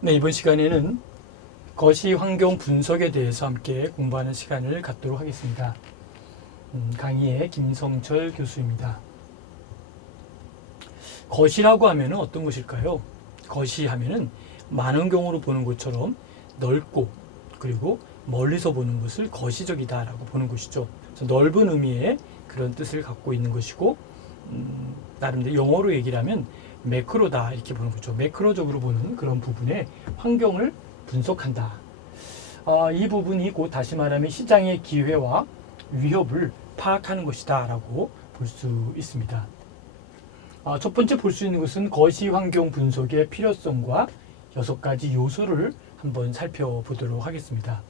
네, 이번 시간에는 거시 환경 분석에 대해서 함께 공부하는 시간을 갖도록 하겠습니다. 강의의 김성철 교수입니다. 거시라고 하면 어떤 것일까요? 거시 하면은 만원경으로 보는 것처럼 넓고 그리고 멀리서 보는 것을 거시적이다라고 보는 것이죠. 그래서 넓은 의미의 그런 뜻을 갖고 있는 것이고, 나름대로 영어로 얘기를 하면 매크로다 이렇게 보는 거죠. 매크로적으로 보는 그런 부분의 환경을 분석한다. 이 부분이 곧 다시 말하면 시장의 기회와 위협을 파악하는 것이다 라고 볼 수 있습니다. 첫 번째 볼 수 있는 것은 거시 환경 분석의 필요성과 6가지 요소를 한번 살펴보도록 하겠습니다.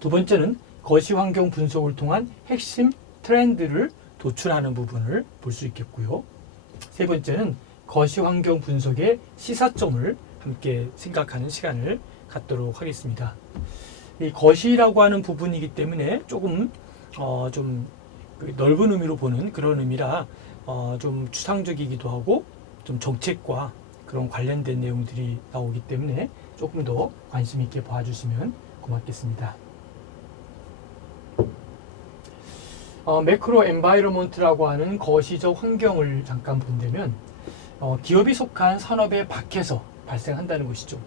두 번째는 거시 환경 분석을 통한 핵심 트렌드를 도출하는 부분을 볼 수 있겠고요. 세 번째는 거시 환경 분석의 시사점을 함께 생각하는 시간을 갖도록 하겠습니다. 이 거시라고 하는 부분이기 때문에 조금 좀 넓은 의미로 보는 그런 의미라 좀 추상적이기도 하고 좀 정책과 그런 관련된 내용들이 나오기 때문에 조금 더 관심 있게 봐주시면 고맙겠습니다. 매크로 엔바이러먼트라고 하는 거시적 환경을 잠깐 본다면 기업이 속한 산업의 밖에서 발생한다는 것이죠.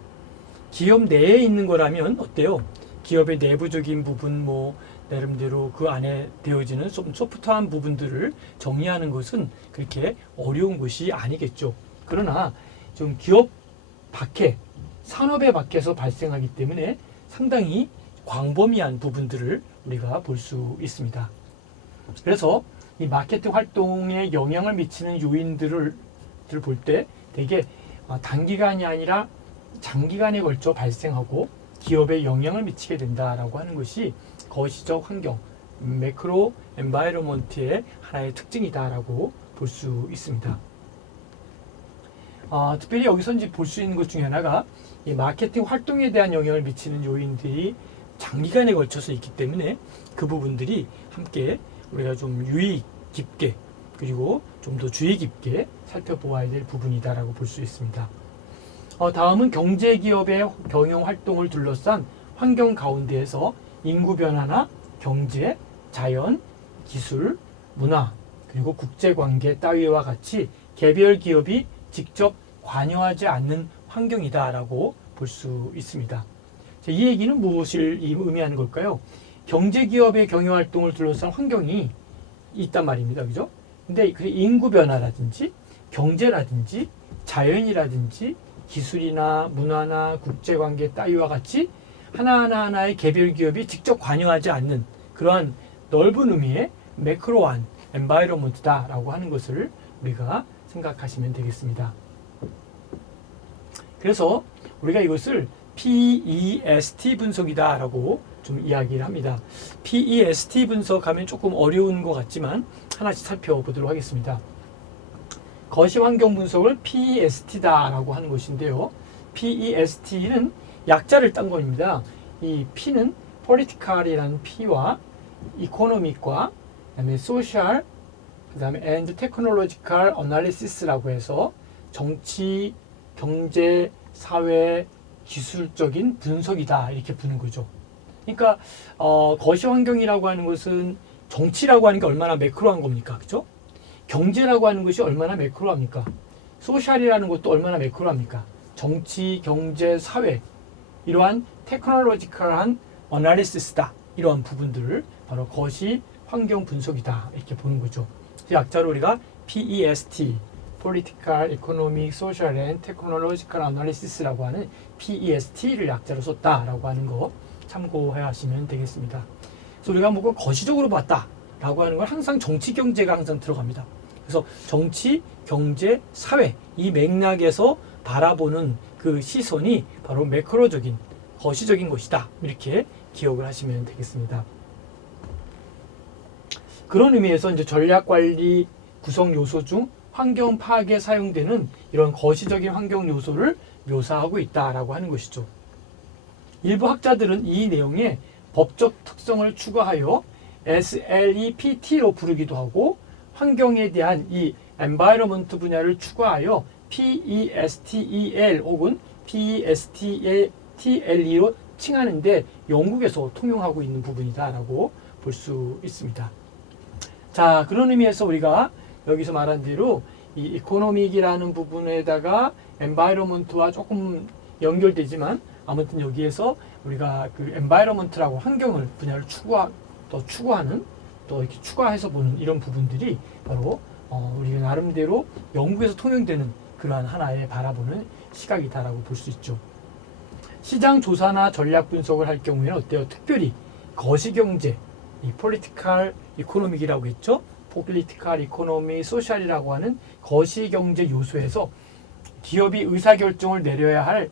기업 내에 있는 거라면 어때요? 기업의 내부적인 부분, 나름대로 그 안에 되어지는 좀 소프트한 부분들을 정리하는 것은 그렇게 어려운 것이 아니겠죠. 그러나 좀 기업 밖에, 산업의 밖에서 발생하기 때문에 상당히 광범위한 부분들을 우리가 볼 수 있습니다. 그래서 이 마케팅 활동에 영향을 미치는 요인들을 볼 때 되게 단기간이 아니라 장기간에 걸쳐 발생하고 기업에 영향을 미치게 된다라고 하는 것이 거시적 환경, 매크로 엔바이러먼트의 하나의 특징이다라고 볼 수 있습니다. 특별히 여기서 이제 볼 수 있는 것 중에 하나가 이 마케팅 활동에 대한 영향을 미치는 요인들이 장기간에 걸쳐서 있기 때문에 그 부분들이 함께 우리가 좀 유의 깊게 그리고 좀 더 주의 깊게 살펴보아야 될 부분이다라고 볼 수 있습니다. 다음은 경제기업의 경영 활동을 둘러싼 환경 가운데에서 인구 변화나 경제, 자연, 기술, 문화, 그리고 국제관계 따위와 같이 개별 기업이 직접 관여하지 않는 환경이다라고 볼 수 있습니다. 이 얘기는 무엇을 의미하는 걸까요? 경제기업의 경영활동을 둘러싼 환경이 있단 말입니다. 그죠? 근데 그 인구 변화라든지 경제라든지 자연이라든지 기술이나 문화나 국제관계 따위와 같이 하나하나의 개별 기업이 직접 관여하지 않는 그러한 넓은 의미의 매크로한 엔바이러먼트다라고 하는 것을 우리가 생각하시면 되겠습니다. 그래서 우리가 이것을 PEST 분석이다라고 좀 이야기를 합니다. PEST 분석하면 조금 어려운 것 같지만 하나씩 살펴보도록 하겠습니다. 거시 환경 분석을 PEST다라고 하는 것인데요. PEST는 약자를 딴 겁니다. 이 P는 political이라는 P와 economic과 그다음에 social, 그다음에 and technological analysis라고 해서 정치, 경제, 사회, 기술적인 분석이다 이렇게 부는 거죠. 그러니까 거시 환경이라고 하는 것은 정치라고 하는 게 얼마나 매크로한 겁니까? 그렇죠? 경제라고 하는 것이 얼마나 매크로합니까? 소셜이라는 것도 얼마나 매크로합니까? 정치, 경제, 사회 이러한 테크놀로지컬한 어나리시스다. 이러한 부분들을 바로 거시 환경 분석이다. 이렇게 보는 거죠. 약자로 우리가 PEST, Political, Economic, Social and Technological Analysis라고 하는 PEST를 약자로 썼다라고 하는 거 참고해 하시면 되겠습니다. 그래서 우리가 뭐 거시적으로 봤다라고 하는 건 항상 정치, 경제가 항상 들어갑니다. 그래서 정치, 경제, 사회 이 맥락에서 바라보는 그 시선이 바로 매크로적인 거시적인 것이다. 이렇게 기억을 하시면 되겠습니다. 그런 의미에서 이제 전략 관리 구성 요소 중 환경 파악에 사용되는 이런 거시적인 환경 요소를 묘사하고 있다라고 하는 것이죠. 일부 학자들은 이 내용에 법적 특성을 추가하여 SLEPT로 부르기도 하고 환경에 대한 이 environment 분야를 추가하여 PESTEL 혹은 PESTLE로 칭하는데 영국에서 통용하고 있는 부분이다라고 볼 수 있습니다. 자, 그런 의미에서 우리가 여기서 말한 대로 이 이코노믹이라는 부분에다가 엔바이러먼트와 조금 연결되지만 아무튼 여기에서 우리가 그 엔바이러먼트라고 환경을 분야를 추구하는 또 이렇게 추가해서 보는 이런 부분들이 바로 우리가 나름대로 영국에서 통용되는 그러한 하나의 바라보는 시각이다라고 볼 수 있죠. 시장 조사나 전략 분석을 할 경우에는 어때요? 특별히 거시경제, 이 political economic이라고 했죠. political economy, social이라고 하는 거시경제 요소에서 기업이 의사결정을 내려야 할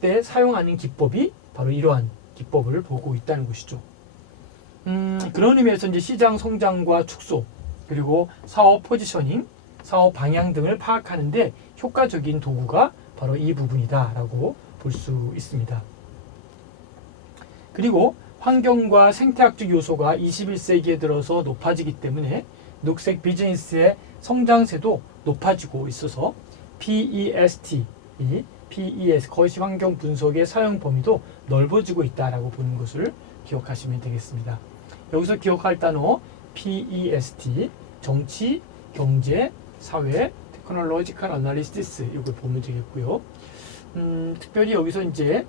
때 사용하는 기법이 바로 이러한 기법을 보고 있다는 것이죠. 그런 의미에서 이제 시장 성장과 축소, 그리고 사업 포지셔닝, 사업 방향 등을 파악하는데 효과적인 도구가 바로 이 부분이다라고 볼 수 있습니다. 그리고 환경과 생태학적 요소가 21세기에 들어서 높아지기 때문에 녹색 비즈니스의 성장세도 높아지고 있어서 PEST, 이 PES 거시환경 분석의 사용 범위도 넓어지고 있다라고 보는 것을 기억하시면 되겠습니다. 여기서 기억할 단어 PEST, 정치, 경제, 사회, 테크놀로지컬 어널리시스 이걸 보면 되겠고요. 특별히 여기서 이제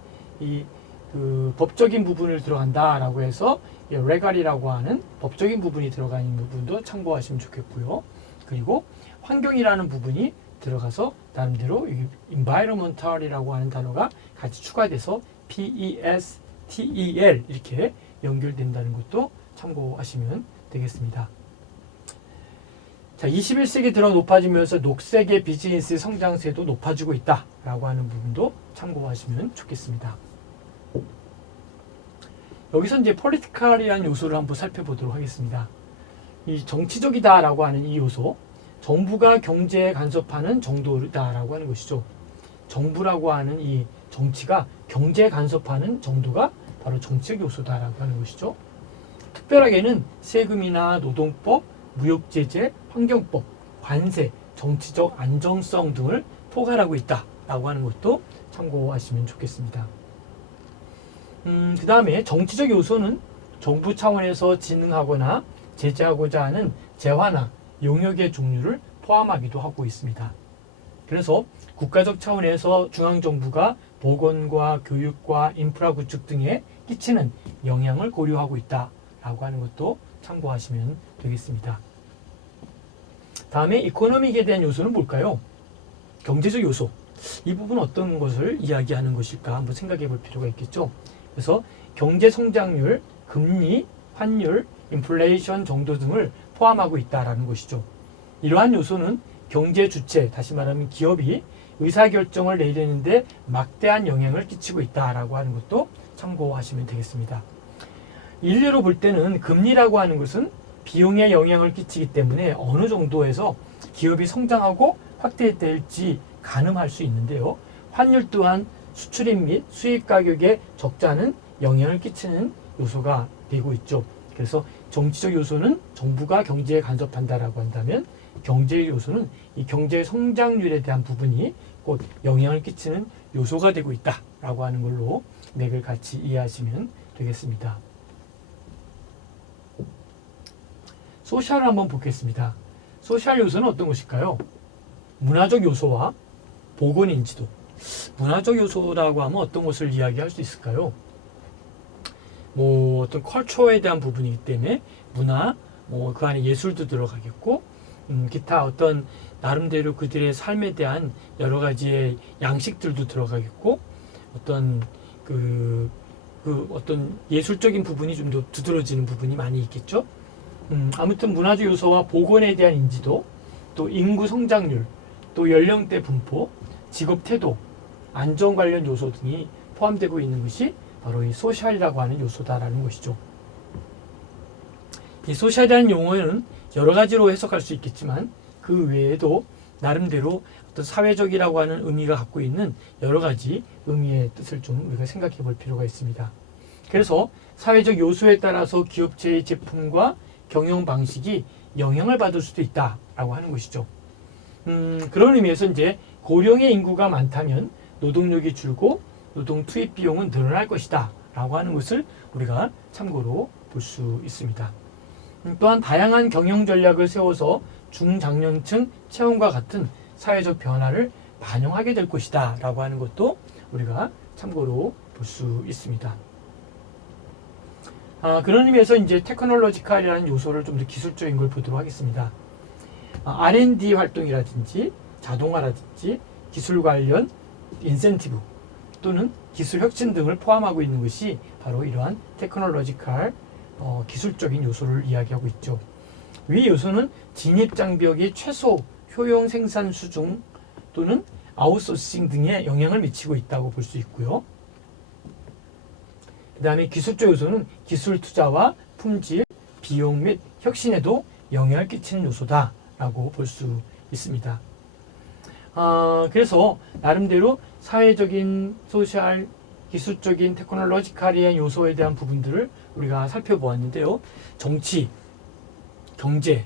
그 법적인 부분을 들어간다라고 해서 레갈이라고 하는 법적인 부분이 들어가 있는 부분도 참고하시면 좋겠고요. 그리고 환경이라는 부분이 들어가서 나름대로 environmental이라고 하는 단어가 같이 추가돼서 PESTEL 이렇게 연결된다는 것도 참고하시면 되겠습니다. 자, 21세기 들어 높아지면서 녹색의 비즈니스 성장세도 높아지고 있다라고 하는 부분도 참고하시면 좋겠습니다. 여기서 이제 political이라는 요소를 한번 살펴보도록 하겠습니다. 이 정치적이다라고 하는 이 요소, 정부가 경제에 간섭하는 정도다라고 하는 것이죠. 정부라고 하는 이 정치가 경제에 간섭하는 정도가 바로 정치적 요소다라고 하는 것이죠. 특별하게는 세금이나 노동법, 무역제재, 환경법, 관세, 정치적 안정성 등을 포괄하고 있다라고 하는 것도 참고하시면 좋겠습니다. 그 다음에 정치적 요소는 정부 차원에서 진흥하거나 제재하고자 하는 재화나 용역의 종류를 포함하기도 하고 있습니다. 그래서 국가적 차원에서 중앙정부가 보건과 교육과 인프라 구축 등에 끼치는 영향을 고려하고 있다라고 하는 것도 참고하시면 되겠습니다. 다음에 이코노믹에 대한 요소는 뭘까요? 경제적 요소. 이 부분 어떤 것을 이야기하는 것일까 한번 생각해 볼 필요가 있겠죠. 그래서 경제 성장률, 금리, 환율, 인플레이션 정도 등을 포함하고 있다라는 것이죠. 이러한 요소는 경제 주체, 다시 말하면 기업이 의사결정을 내리는데 막대한 영향을 끼치고 있다라고 하는 것도 참고하시면 되겠습니다. 일례로 볼 때는 금리라고 하는 것은 비용에 영향을 끼치기 때문에 어느 정도에서 기업이 성장하고 확대될지 가늠할 수 있는데요. 환율 또한 수출입 및 수입 가격의 적자는 영향을 끼치는 요소가 되고 있죠. 그래서 정치적 요소는 정부가 경제에 간섭한다라고 한다면 경제 요소는 이 경제 성장률에 대한 부분이 곧 영향을 끼치는 요소가 되고 있다라고 하는 걸로 맥을 같이 이해하시면 되겠습니다. 소셜을 한번 보겠습니다. 소셜 요소는 어떤 것일까요? 문화적 요소와 보건 인지도. 문화적 요소라고 하면 어떤 것을 이야기할 수 있을까요? 뭐 어떤 컬처에 대한 부분이기 때문에 문화, 뭐 그 안에 예술도 들어가겠고, 기타 어떤 나름대로 그들의 삶에 대한 여러 가지의 양식들도 들어가겠고, 어떤 어떤 예술적인 부분이 좀 더 두드러지는 부분이 많이 있겠죠. 아무튼 문화적 요소와 보건에 대한 인지도, 또 인구 성장률, 또 연령대 분포, 직업 태도, 안전 관련 요소 등이 포함되고 있는 것이 바로 이 소셜이라고 하는 요소다라는 것이죠. 이 소셜이라는 용어는 여러 가지로 해석할 수 있겠지만 그 외에도 나름대로 어떤 사회적이라고 하는 의미가 갖고 있는 여러 가지 의미의 뜻을 좀 우리가 생각해 볼 필요가 있습니다. 그래서 사회적 요소에 따라서 기업체의 제품과 경영 방식이 영향을 받을 수도 있다라고 하는 것이죠. 그런 의미에서 이제 고령의 인구가 많다면 노동력이 줄고 노동 투입 비용은 늘어날 것이다 라고 하는 것을 우리가 참고로 볼 수 있습니다. 또한 다양한 경영 전략을 세워서 중장년층 채용과 같은 사회적 변화를 반영하게 될 것이다 라고 하는 것도 우리가 참고로 볼 수 있습니다. 그런 의미에서 이제 테크놀로지컬이라는 요소를 좀 더 기술적인 걸 보도록 하겠습니다. R&D 활동이라든지 자동화라든지 기술 관련 인센티브 또는 기술 혁신 등을 포함하고 있는 것이 바로 이러한 테크놀로지컬 기술적인 요소를 이야기하고 있죠. 위 요소는 진입 장벽의 최소 효용 생산 수준 또는 아웃소싱 등에 영향을 미치고 있다고 볼 수 있고요. 그 다음에 기술적 요소는 기술 투자와 품질, 비용 및 혁신에도 영향을 끼치는 요소다라고 볼 수 있습니다. 그래서 나름대로 사회적인, 소셜, 기술적인, 테크놀로지컬의 요소에 대한 부분들을 우리가 살펴보았는데요. 정치, 경제,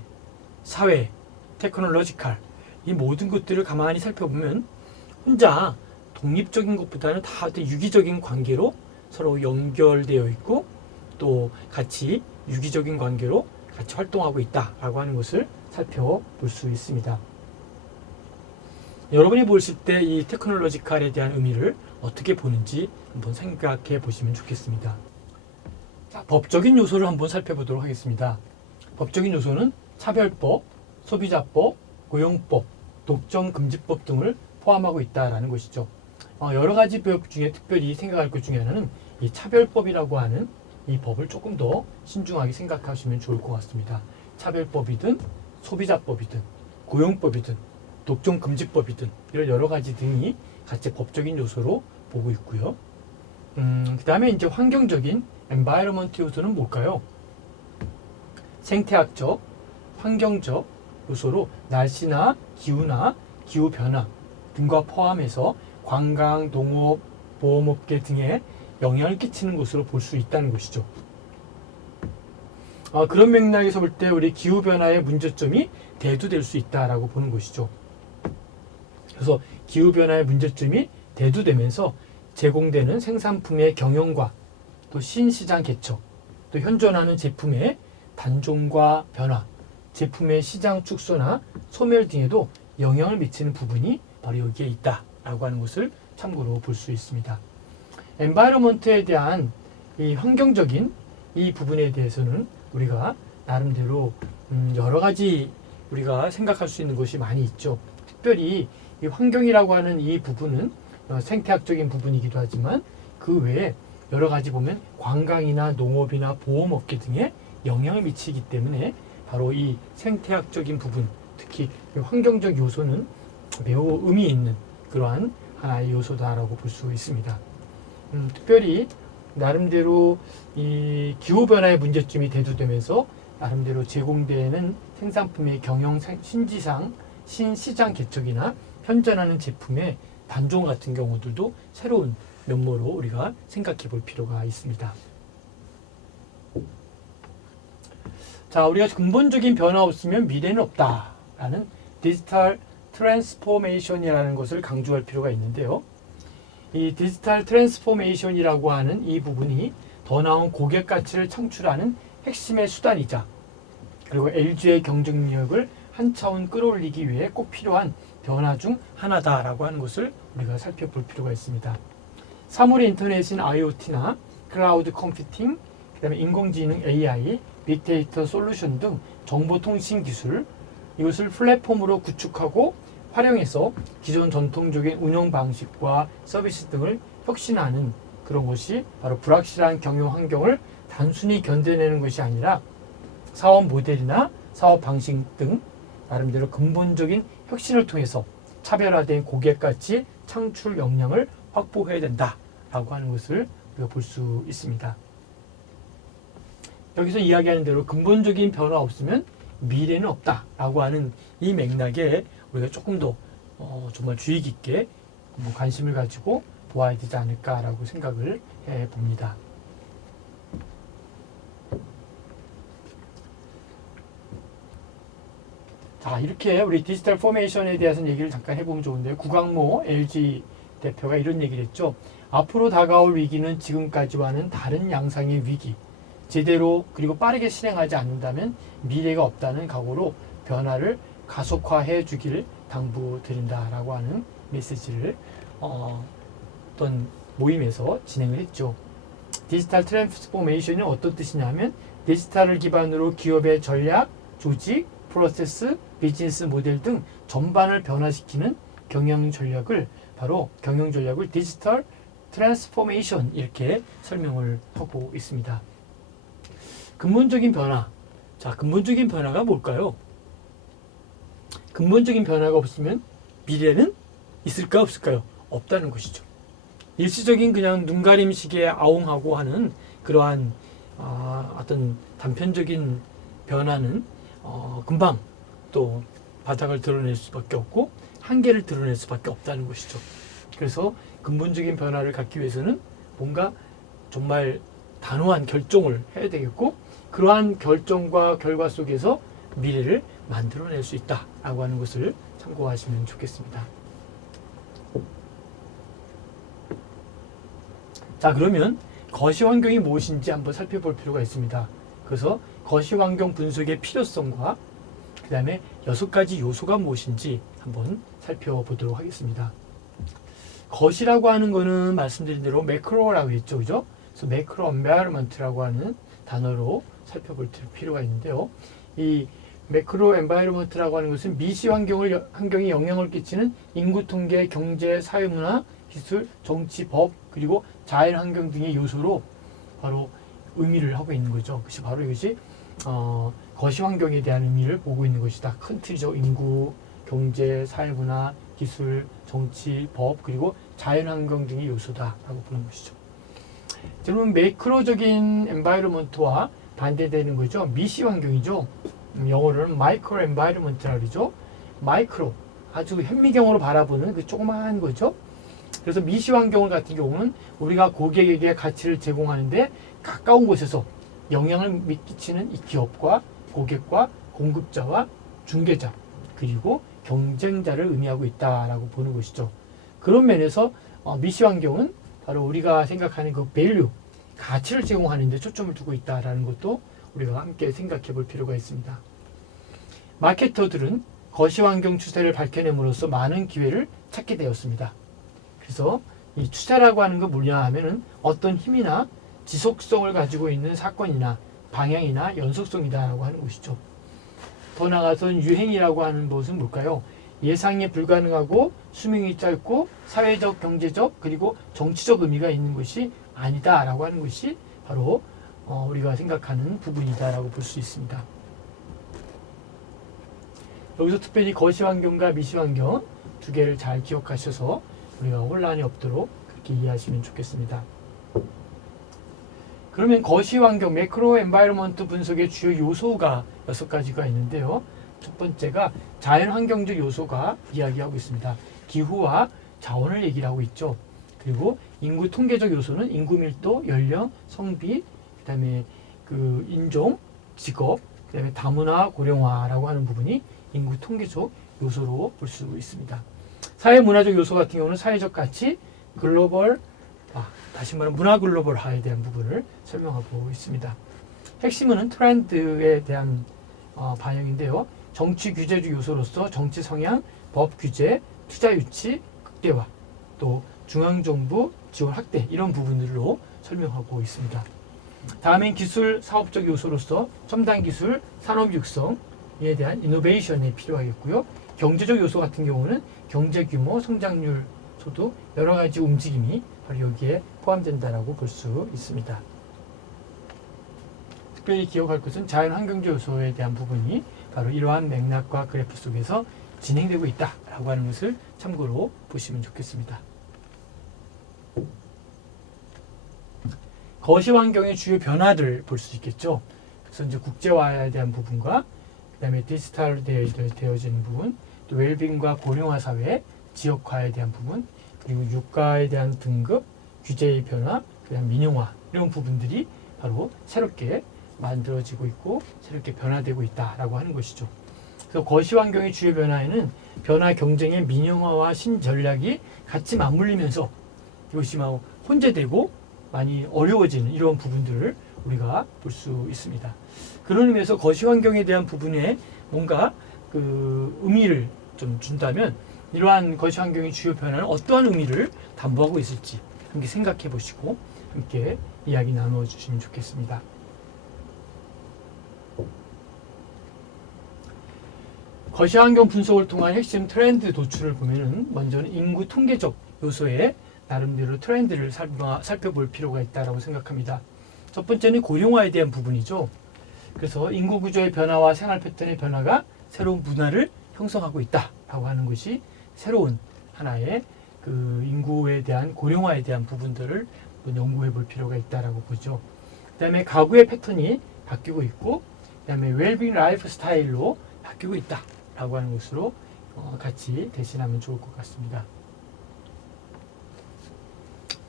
사회, 테크놀로지컬 이 모든 것들을 가만히 살펴보면 혼자 독립적인 것보다는 다 유기적인 관계로 서로 연결되어 있고 또 같이 유기적인 관계로 같이 활동하고 있다라고 하는 것을 살펴볼 수 있습니다. 여러분이 보실 때 이 테크놀로지컬에 대한 의미를 어떻게 보는지 한번 생각해 보시면 좋겠습니다. 자, 법적인 요소를 한번 살펴보도록 하겠습니다. 법적인 요소는 차별법, 소비자법, 고용법, 독점금지법 등을 포함하고 있다라는 것이죠. 여러 가지 법 중에 특별히 생각할 것 중에 하나는 이 차별법이라고 하는 이 법을 조금 더 신중하게 생각하시면 좋을 것 같습니다. 차별법이든 소비자법이든 고용법이든 독점금지법이든 이런 여러 가지 등이 같이 법적인 요소로 보고 있고요. 그 다음에 이제 환경적인 environment 요소는 뭘까요? 생태학적, 환경적 요소로 날씨나 기후나 기후 변화 등과 포함해서 관광, 농업, 보험업계 등에 영향을 끼치는 것으로 볼 수 있다는 것이죠. 그런 맥락에서 볼 때 우리 기후 변화의 문제점이 대두될 수 있다라고 보는 것이죠. 그래서 기후 변화의 문제점이 대두되면서 제공되는 생산품의 경영과 또 신시장 개척, 또 현존하는 제품의 단종과 변화, 제품의 시장 축소나 소멸 등에도 영향을 미치는 부분이 바로 여기에 있다라고 하는 것을 참고로 볼 수 있습니다. 엔바이러먼트에 대한 이 환경적인 이 부분에 대해서는 우리가 나름대로 여러 가지 우리가 생각할 수 있는 것이 많이 있죠. 특별히 이 환경이라고 하는 이 부분은 생태학적인 부분이기도 하지만 그 외에 여러 가지 보면 관광이나 농업이나 보험업계 등에 영향을 미치기 때문에 바로 이 생태학적인 부분, 특히 환경적 요소는 매우 의미 있는 그러한 하나의 요소다라고 볼 수 있습니다. 특별히 나름대로 이 기후변화의 문제점이 대두되면서 나름대로 제공되는 생산품의 경영 신지상, 신시장 개척이나 현존하는 제품의 단종 같은 경우들도 새로운 면모로 우리가 생각해 볼 필요가 있습니다. 자, 우리가 근본적인 변화 없으면 미래는 없다라는 디지털 트랜스포메이션이라는 것을 강조할 필요가 있는데요. 이 디지털 트랜스포메이션이라고 하는 이 부분이 더 나은 고객 가치를 창출하는 핵심의 수단이자 그리고 LG의 경쟁력을 한 차원 끌어올리기 위해 꼭 필요한 변화 중 하나다라고 하는 것을 우리가 살펴볼 필요가 있습니다. 사물의 인터넷인 IoT나 클라우드 컴퓨팅, 그다음에 인공지능 AI, 빅데이터 솔루션 등 정보통신 기술 이것을 플랫폼으로 구축하고 활용해서 기존 전통적인 운영 방식과 서비스 등을 혁신하는 그런 것이 바로 불확실한 경영 환경을 단순히 견뎌내는 것이 아니라 사업 모델이나 사업 방식 등 나름대로 근본적인 혁신을 통해서 차별화된 고객 가치 창출 역량을 확보해야 된다라고 하는 것을 우리가 볼 수 있습니다. 여기서 이야기하는 대로 근본적인 변화 없으면 미래는 없다라고 하는 이 맥락에 우리가 조금 더 정말 주의 깊게 관심을 가지고 보아야 되지 않을까라고 생각을 해 봅니다. 자, 이렇게 우리 디지털 포메이션에 대해서는 얘기를 잠깐 해보면 좋은데요. 구광모 LG 대표가 이런 얘기를 했죠. 앞으로 다가올 위기는 지금까지와는 다른 양상의 위기. 제대로 그리고 빠르게 실행하지 않는다면 미래가 없다는 각오로 변화를 가속화해 주길 당부드린다라고 하는 메시지를 어떤 모임에서 진행을 했죠. 디지털 트랜스포메이션이 어떤 뜻이냐면 디지털을 기반으로 기업의 전략, 조직, 프로세스, 비즈니스 모델 등 전반을 변화시키는 경영 전략을 디지털 트랜스포메이션 이렇게 설명을 하고 있습니다. 근본적인 변화. 자, 근본적인 변화가 뭘까요? 근본적인 변화가 없으면 미래는 있을까 없을까요? 없다는 것이죠. 일시적인 그냥 눈가림식에 아웅하고 하는 그러한 어떤 단편적인 변화는 금방 또 바닥을 드러낼 수밖에 없고 한계를 드러낼 수밖에 없다는 것이죠. 그래서 근본적인 변화를 갖기 위해서는 뭔가 정말 단호한 결정을 해야 되겠고 그러한 결정과 결과 속에서 미래를 만들어낼 수 있다라고 하는 것을 참고하시면 좋겠습니다. 자, 그러면 거시 환경이 무엇인지 한번 살펴볼 필요가 있습니다. 그래서 거시 환경 분석의 필요성과 그 다음에 6가지 요소가 무엇인지 한번 살펴보도록 하겠습니다. 거시라고 하는 거는 말씀드린 대로 매크로라고 했죠. 그죠? 그래서 매크로 엔바이러먼트라고 하는 단어로 살펴볼 필요가 있는데요. 이 매크로 엔바이러먼트라고 하는 것은 미시 환경에 영향을 끼치는 인구 통계, 경제, 사회 문화, 기술, 정치, 법, 그리고 자연 환경 등의 요소로 바로 의미를 하고 있는 거죠. 그것이 바로 이것이 거시 환경에 대한 의미를 보고 있는 것이다. 큰 틀이죠. 인구, 경제, 사회 문화, 기술, 정치, 법, 그리고 자연 환경 등의 요소다라고 보는 것이죠. 그러면 매크로적인 엔바이러먼트와 반대되는 거죠. 미시 환경이죠. 영어로는 마이크로 엔바이러먼트라고 그러죠. 마이크로, 아주 현미경으로 바라보는 그 조그마한 거죠. 그래서 미시 환경 같은 경우는 우리가 고객에게 가치를 제공하는데 가까운 곳에서 영향을 미치는 이 기업과 고객과 공급자와 중개자 그리고 경쟁자를 의미하고 있다라고 보는 것이죠. 그런 면에서 미시 환경은 바로 우리가 생각하는 그 밸류, 가치를 제공하는 데 초점을 두고 있다라는 것도 우리가 함께 생각해 볼 필요가 있습니다. 마케터들은 거시 환경 추세를 밝혀냄으로써 많은 기회를 찾게 되었습니다. 그래서 이 추세라고 하는 건 뭐냐 하면은 어떤 힘이나 지속성을 가지고 있는 사건이나 방향이나 연속성이다라고 하는 것이죠. 더 나아가서는 유행이라고 하는 것은 뭘까요? 예상이 불가능하고 수명이 짧고 사회적, 경제적 그리고 정치적 의미가 있는 것이 아니다라고 하는 것이 바로 우리가 생각하는 부분이다라고 볼 수 있습니다. 여기서 특별히 거시 환경과 미시 환경 두 개를 잘 기억하셔서 우리가 혼란이 없도록 그렇게 이해하시면 좋겠습니다. 그러면 거시 환경, 매크로 엔바이러먼트 분석의 주요 요소가 6가지가 있는데요. 첫 번째가 자연 환경적 요소가 이야기하고 있습니다. 기후와 자원을 얘기를 하고 있죠. 그리고 인구 통계적 요소는 인구 밀도, 연령, 성비, 그다음에 그 인종, 직업, 그다음에 다문화, 고령화라고 하는 부분이 인구 통계적 요소로 볼 수 있습니다. 사회 문화적 요소 같은 경우는 사회적 가치, 글로벌, 다시 말하면 문화 글로벌화에 대한 부분을 설명하고 있습니다. 핵심은 트렌드에 대한 반영인데요. 정치 규제적 요소로서 정치 성향, 법 규제, 투자 유치, 극대화, 또 중앙정부 지원 확대 이런 부분들로 설명하고 있습니다. 다음엔 기술 사업적 요소로서 첨단 기술, 산업 육성에 대한 이노베이션이 필요하겠고요. 경제적 요소 같은 경우는 경제 규모, 성장률, 소득 여러 가지 움직임이 바로 여기에 포함된다라고 볼 수 있습니다. 특별히 기억할 것은 자연 환경적 요소에 대한 부분이 바로 이러한 맥락과 그래프 속에서 진행되고 있다라고 하는 것을 참고로 보시면 좋겠습니다. 거시 환경의 주요 변화를 볼 수 있겠죠. 그래서 이제 국제화에 대한 부분과 그다음에 디지털 되어지는 부분, 또 웰빙과 고령화 사회, 지역화에 대한 부분, 그리고 유가에 대한 등급, 규제의 변화, 그다음 민영화 이런 부분들이 바로 새롭게 만들어지고 있고 새롭게 변화되고 있다라고 하는 것이죠. 그래서 거시 환경의 주요 변화에는 변화 경쟁의 민영화와 신전략이 같이 맞물리면서 이것이 막 혼재되고 많이 어려워지는 이런 부분들을 우리가 볼 수 있습니다. 그런 의미에서 거시 환경에 대한 부분에 뭔가 그 의미를 좀 준다면 이러한 거시 환경의 주요 변화는 어떠한 의미를 담보하고 있을지 함께 생각해 보시고 함께 이야기 나누어 주시면 좋겠습니다. 거시 환경 분석을 통한 핵심 트렌드 도출을 보면은 먼저는 인구 통계적 요소에 나름대로 트렌드를 살펴볼 필요가 있다고 생각합니다. 첫 번째는 고령화에 대한 부분이죠. 그래서 인구 구조의 변화와 생활 패턴의 변화가 새로운 문화를 형성하고 있다라고 하는 것이 새로운 하나의 그 인구에 대한 고령화에 대한 부분들을 연구해 볼 필요가 있다라고 보죠. 그다음에 가구의 패턴이 바뀌고 있고, 그다음에 웰빙 라이프 스타일로 바뀌고 있다라고 하는 것으로 같이 대신하면 좋을 것 같습니다.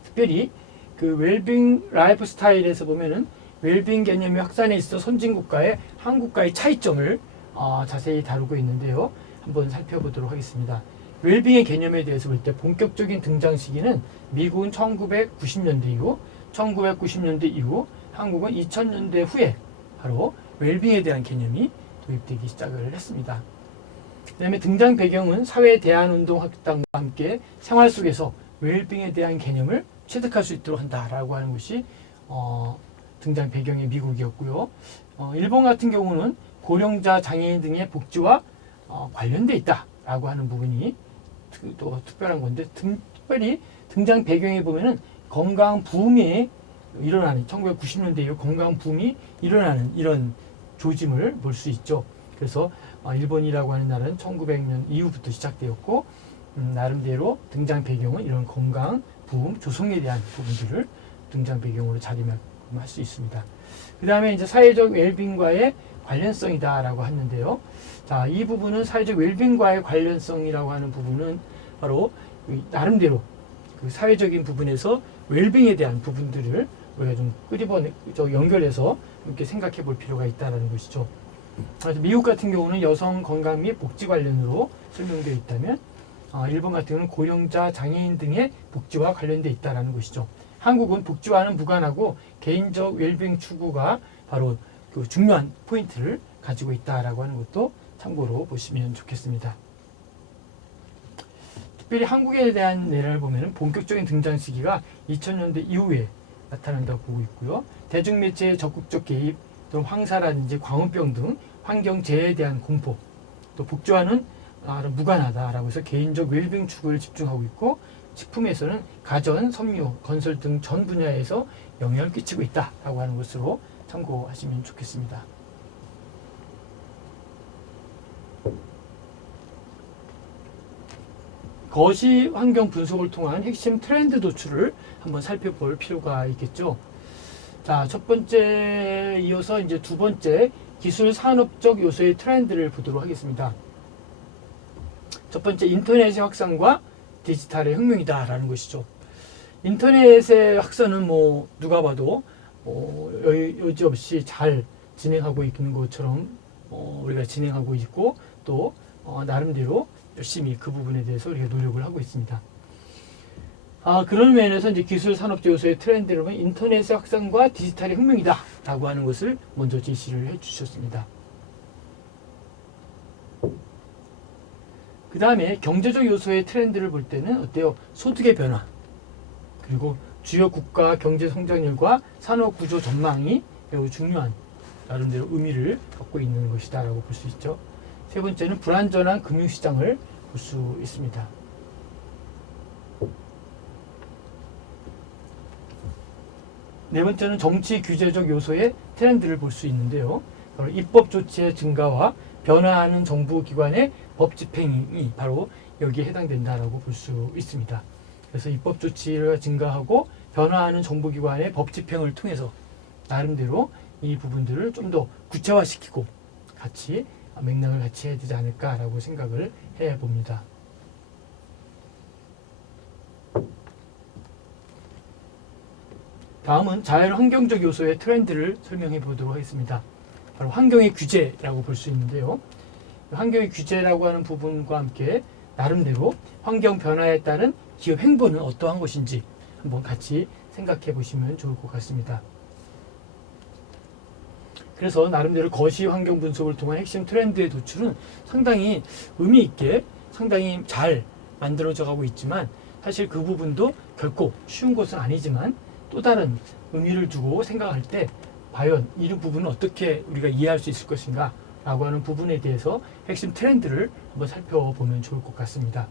특별히 그 웰빙 라이프 스타일에서 보면은 웰빙 개념의 확산에 있어 선진국가의 한국과의 차이점을 자세히 다루고 있는데요. 한번 살펴보도록 하겠습니다. 웰빙의 개념에 대해서 볼 때 본격적인 등장 시기는 미국은 1990년대 이후, 1990년대 이후, 한국은 2000년대 후에 바로 웰빙에 대한 개념이 도입되기 시작을 했습니다. 그 다음에 등장 배경은 사회 대안운동 확장과 함께 생활 속에서 웰빙에 대한 개념을 체득할 수 있도록 한다라고 하는 것이 등장 배경의 미국이었고요. 일본 같은 경우는 고령자, 장애인 등의 복지와 관련돼 있다라고 하는 부분이 또 특별한 건데, 특별히 등장 배경에 보면은 건강 붐이 일어나는 1990년대 이후 건강 붐이 일어나는 이런 조짐을 볼 수 있죠. 그래서 일본이라고 하는 나라는 1900년 이후부터 시작되었고, 나름대로 등장 배경은 이런 건강 붐, 조성에 대한 부분들을 등장 배경으로 자리매김할 수 있습니다. 그 다음에 이제 사회적 웰빙과의 관련성이다라고 했는데요. 자, 이 부분은 사회적 웰빙과의 관련성이라고 하는 부분은 바로 나름대로 그 사회적인 부분에서 웰빙에 대한 부분들을 우리가 좀 연결해서 이렇게 생각해 볼 필요가 있다는 것이죠. 그래서 미국 같은 경우는 여성 건강 및 복지 관련으로 설명되어 있다면, 일본 같은 경우는 고령자, 장애인 등의 복지와 관련되어 있다는 것이죠. 한국은 복지와는 무관하고 개인적 웰빙 추구가 바로 그 중요한 포인트를 가지고 있다라고 하는 것도 참고로 보시면 좋겠습니다. 특별히 한국에 대한 예를 보면 본격적인 등장 시기가 2000년대 이후에 나타난다고 보고 있고요. 대중매체의 적극적 개입, 또 황사라든지 광우병 등 환경재해에 대한 공포, 또 복지와는 무관하다라고 해서 개인적 웰빙 추구를 집중하고 있고, 식품에서는 가전, 섬유, 건설 등 전 분야에서 영향을 끼치고 있다라고 하는 것으로 참고하시면 좋겠습니다. 거시 환경 분석을 통한 핵심 트렌드 도출을 한번 살펴볼 필요가 있겠죠. 자, 첫 번째 이어서 이제 두 번째 기술 산업적 요소의 트렌드를 보도록 하겠습니다. 첫 번째, 인터넷의 확산과 디지털의 혁명이다라는 것이죠. 인터넷의 확산은 뭐 누가 봐도 여지없이 잘 진행하고 있는 것처럼 우리가 진행하고 있고, 또 나름대로 열심히 그 부분에 대해서 우리가 노력을 하고 있습니다. 그런 면에서 이제 기술 산업적 요소의 트렌드를 보면 인터넷의 확산과 디지털의 혁명이다라고 하는 것을 먼저 제시를 해주셨습니다. 그 다음에 경제적 요소의 트렌드를 볼 때는 어때요? 소득의 변화, 그리고 주요 국가 경제 성장률과 산업 구조 전망이 매우 중요한 나름대로 의미를 갖고 있는 것이다라고 볼 수 있죠. 세 번째는 불안전한 금융시장을 볼 수 있습니다. 네 번째는 정치 규제적 요소의 트렌드를 볼 수 있는데요. 바로 입법 조치의 증가와 변화하는 정부기관의 법 집행이 바로 여기에 해당된다라고 볼 수 있습니다. 그래서 입법 조치가 증가하고 변화하는 정부기관의 법 집행을 통해서 나름대로 이 부분들을 좀 더 구체화시키고 같이 맥락을 같이 해야 되지 않을까라고 생각을 해봅니다. 다음은 자연환경적 요소의 트렌드를 설명해 보도록 하겠습니다. 바로 환경의 규제라고 볼 수 있는데요. 환경의 규제라고 하는 부분과 함께 나름대로 환경 변화에 따른 기업 행보는 어떠한 것인지 한번 같이 생각해 보시면 좋을 것 같습니다. 그래서 나름대로 거시 환경 분석을 통한 핵심 트렌드의 도출은 상당히 의미 있게 상당히 잘 만들어져 가고 있지만 사실 그 부분도 결코 쉬운 것은 아니지만 또 다른 의미를 두고 생각할 때 과연 이 부분은 어떻게 우리가 이해할 수 있을 것인가 라고 하는 부분에 대해서 핵심 트렌드를 한번 살펴보면 좋을 것 같습니다.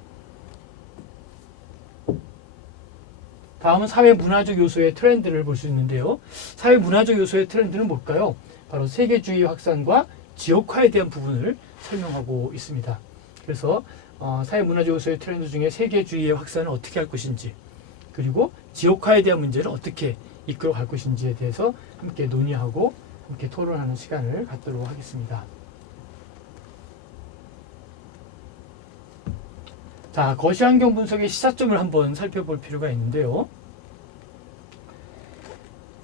다음은 사회문화적 요소의 트렌드를 볼 수 있는데요. 사회문화적 요소의 트렌드는 뭘까요? 바로 세계주의 확산과 지역화에 대한 부분을 설명하고 있습니다. 그래서 사회문화적 요소의 트렌드 중에 세계주의의 확산을 어떻게 할 것인지 그리고 지역화에 대한 문제를 어떻게 이끌어갈 것인지에 대해서 함께 논의하고 함께 토론하는 시간을 갖도록 하겠습니다. 자, 거시환경 분석의 시사점을 한번 살펴볼 필요가 있는데요.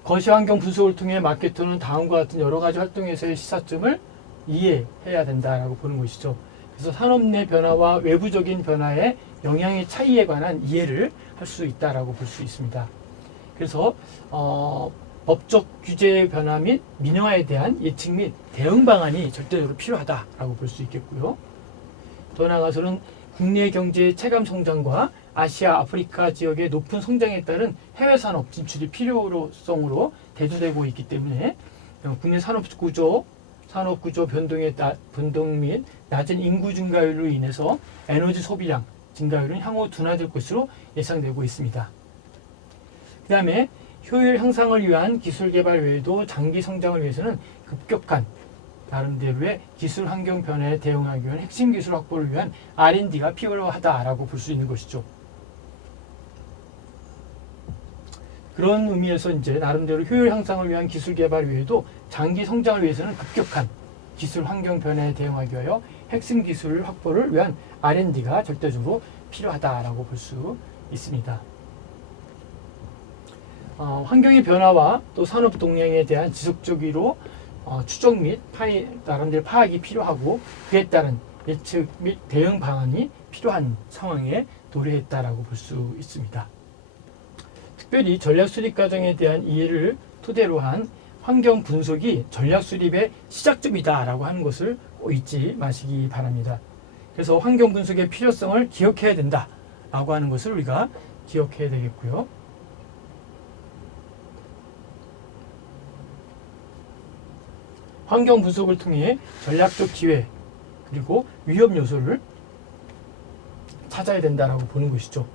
거시환경 분석을 통해 마케터는 다음과 같은 여러 가지 활동에서의 시사점을 이해해야 된다라고 보는 것이죠. 그래서 산업 내 변화와 외부적인 변화의 영향의 차이에 관한 이해를 할 수 있다라고 볼 수 있습니다. 그래서 법적 규제의 변화 및 민영화에 대한 예측 및 대응 방안이 절대적으로 필요하다라고 볼 수 있겠고요. 더 나아가서는 국내 경제의 체감 성장과 아시아, 아프리카 지역의 높은 성장에 따른 해외 산업 진출이 필요성으로 대두되고 있기 때문에 국내 산업 구조 변동 및 낮은 인구 증가율로 인해서 에너지 소비량 증가율은 향후 둔화될 것으로 예상되고 있습니다. 그 다음에 효율 향상을 위한 기술 개발 외에도 장기 성장을 위해서는 급격한 나름대로의 기술 환경 변화에 대응하기 위한 핵심 기술 확보를 위한 R&D가 필요하다라고 볼 수 있는 것이죠. 그런 의미에서 이제 나름대로 효율 향상을 위한 기술 개발 외에도 장기 성장을 위해서는 급격한 기술 환경 변화에 대응하기 위하여 핵심 기술 확보를 위한 R&D가 절대적으로 필요하다라고 볼 수 있습니다. 환경의 변화와 또 산업 동향에 대한 지속적으로 추적 및 나름대로 파악이 필요하고 그에 따른 예측 및 대응 방안이 필요한 상황에 도래했다라고 볼 수 있습니다. 특별히 전략 수립 과정에 대한 이해를 토대로 한 환경 분석이 전략 수립의 시작점이다라고 하는 것을 꼭 잊지 마시기 바랍니다. 그래서 환경 분석의 필요성을 기억해야 된다라고 하는 것을 우리가 기억해야 되겠고요. 환경 분석을 통해 전략적 기회 그리고 위험 요소를 찾아야 된다라고 보는 것이죠.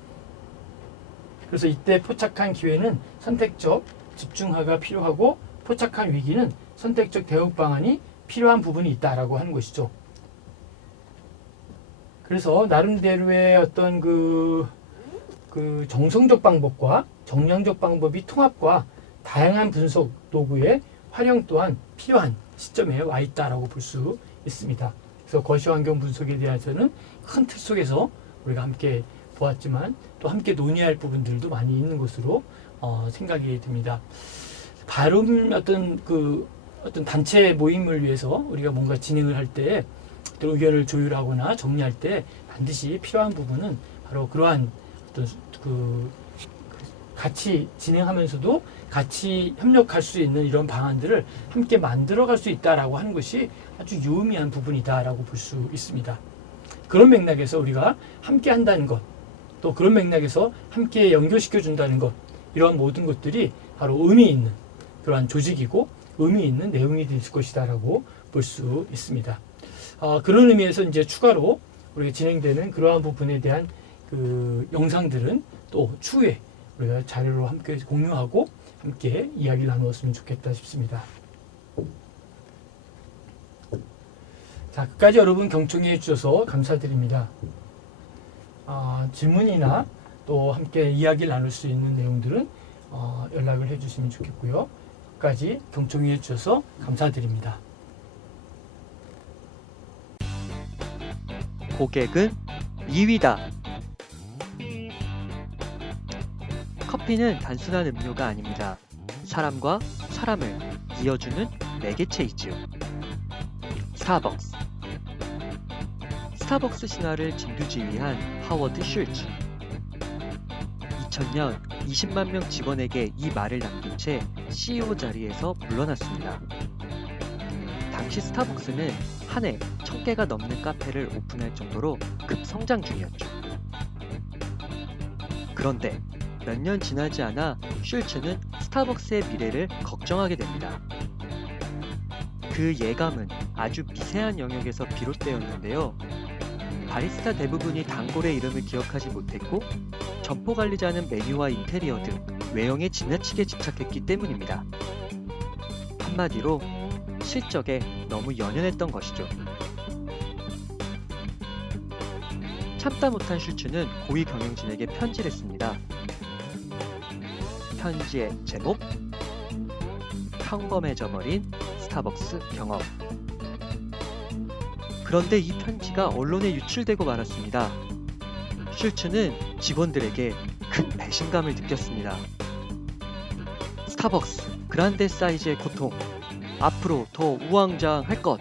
그래서 이때 포착한 기회는 선택적 집중화가 필요하고 포착한 위기는 선택적 대응 방안이 필요한 부분이 있다라고 하는 것이죠. 그래서 나름대로의 어떤 그 정성적 방법과 정량적 방법이 통합과 다양한 분석 도구의 활용 또한 필요한 시점에 와 있다라고 볼 수 있습니다. 그래서 거시환경 분석에 대해서는 큰 틀 속에서 우리가 함께 보았지만 또 함께 논의할 부분들도 많이 있는 것으로 생각이 듭니다. 다른 어떤 단체 모임을 위해서 우리가 뭔가 진행을 할 때 의견을 조율하거나 정리할 때 반드시 필요한 부분은 바로 그러한 어떤 같이 진행하면서도 같이 협력할 수 있는 이런 방안들을 함께 만들어갈 수 있다라고 하는 것이 아주 유의미한 부분이다라고 볼 수 있습니다. 그런 맥락에서 우리가 함께 한다는 것, 또 그런 맥락에서 함께 연결시켜 준다는 것, 이런 모든 것들이 바로 의미 있는 그러한 조직이고 의미 있는 내용이 될 것이다라고 볼 수 있습니다. 그런 의미에서 이제 추가로 우리가 진행되는 그러한 부분에 대한 그 영상들은 또 추후에 우리가 자료로 함께 공유하고 함께 이야기를 나누었으면 좋겠다 싶습니다. 자, 끝까지 여러분 경청해 주셔서 감사드립니다. 질문이나 또 함께 이야기를 나눌 수 있는 내용들은 연락을 해 주시면 좋겠고요. 끝까지 경청해 주셔서 감사드립니다. 고객은 2위다. 커피는 단순한 음료가 아닙니다. 사람과 사람을 이어주는 매개체이지요. 스타벅스 스타벅스 신화를 진두지휘한 하워드 슐츠. 2000년 20만 명 직원에게 이 말을 남긴 채 CEO 자리에서 물러났습니다. 당시 스타벅스는 한 해 1000개가 넘는 카페를 오픈할 정도로 급성장 중이었죠. 그런데 몇 년 지나지 않아 슐츠는 스타벅스의 미래를 걱정하게 됩니다. 그 예감은 아주 미세한 영역에서 비롯되었는데요. 바리스타 대부분이 단골의 이름을 기억하지 못했고 점포 관리자는 메뉴와 인테리어 등 외형에 지나치게 집착했기 때문입니다. 한마디로 실적에 너무 연연했던 것이죠. 참다 못한 슐츠는 고위 경영진에게 편지를 씁니다. 편지의 제목: 평범해져버린 스타벅스 경험. 그런데 이 편지가 언론에 유출되고 말았습니다. 슐츠는 직원들에게 큰 배신감을 느꼈습니다. 스타벅스 그란데 사이즈의 고통, 앞으로 더 우왕좌왕할 것.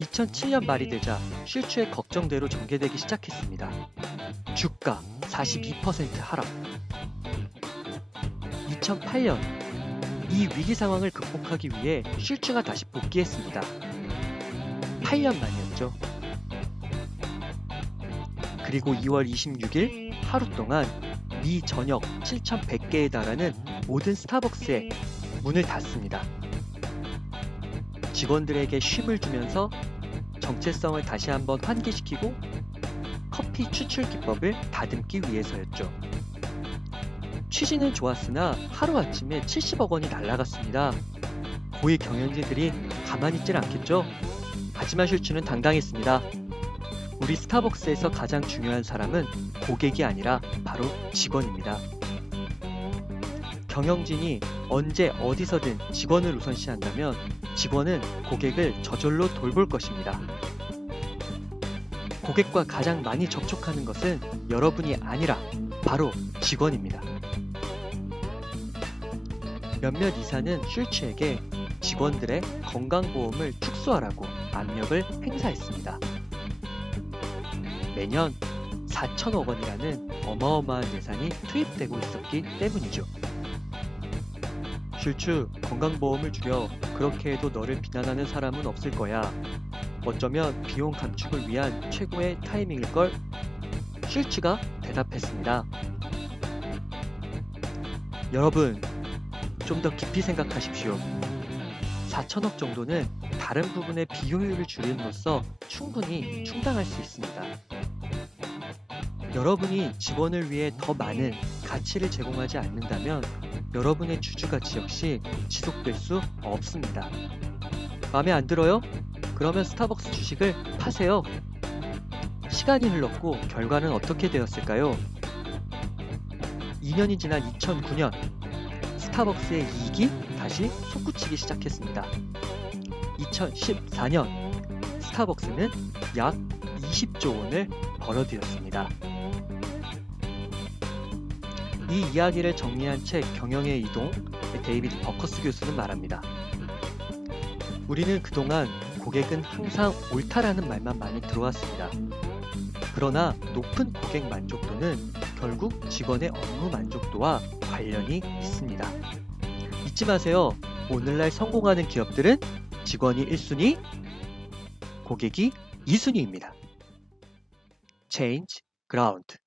2007년 말이 되자 슐츠의 걱정대로 전개되기 시작했습니다. 주가 42% 하락. 2008년 이 위기 상황을 극복하기 위해 슐츠가 다시 복귀했습니다. 8년 만이었죠. 그리고 2월 26일 하루 동안 미 전역 7,100개에 달하는 모든 스타벅스에 문을 닫습니다. 직원들에게 쉼을 주면서 정체성을 다시 한번 환기시키고 커피 추출 기법을 다듬기 위해서였죠. 취지는 좋았으나 하루아침에 70억 원이 날아갔습니다. 고위 경영진들이 가만히 있질 않겠죠? 하지만 슐츠는 당당했습니다. 우리 스타벅스에서 가장 중요한 사람은 고객이 아니라 바로 직원입니다. 경영진이 언제 어디서든 직원을 우선시한다면 직원은 고객을 저절로 돌볼 것입니다. 고객과 가장 많이 접촉하는 것은 여러분이 아니라 바로 직원입니다. 몇몇 이사는 슐츠에게 직원들의 건강보험을 축소하라고 압력을 행사했습니다. 매년 4천억 원이라는 어마어마한 예산이 투입되고 있었기 때문이죠. 슐츠, 건강보험을 줄여. 그렇게 해도 너를 비난하는 사람은 없을 거야. 어쩌면 비용 감축을 위한 최고의 타이밍일걸? 슐츠가 대답했습니다. 여러분, 좀 더 깊이 생각하십시오. 4천억 정도는 다른 부분의 비효율을 줄임으로써 충분히 충당할 수 있습니다. 여러분이 직원을 위해 더 많은 가치를 제공하지 않는다면 여러분의 주주가치 역시 지속될 수 없습니다. 마음에 안 들어요? 그러면 스타벅스 주식을 파세요. 시간이 흘렀고 결과는 어떻게 되었을까요? 2년이 지난 2009년 스타벅스의 이익이 다시 솟구치기 시작했습니다. 2014년 스타벅스는 약 20조 원을 벌어들였습니다. 이 이야기를 정리한 책 경영의 이동, 데이비드 버커스 교수는 말합니다. 우리는 그동안 고객은 항상 옳다라는 말만 많이 들어왔습니다. 그러나 높은 고객 만족도는 결국 직원의 업무 만족도와 관련이 있습니다. 잊지 마세요. 오늘날 성공하는 기업들은 직원이 1순위, 고객이 2순위입니다. Change ground.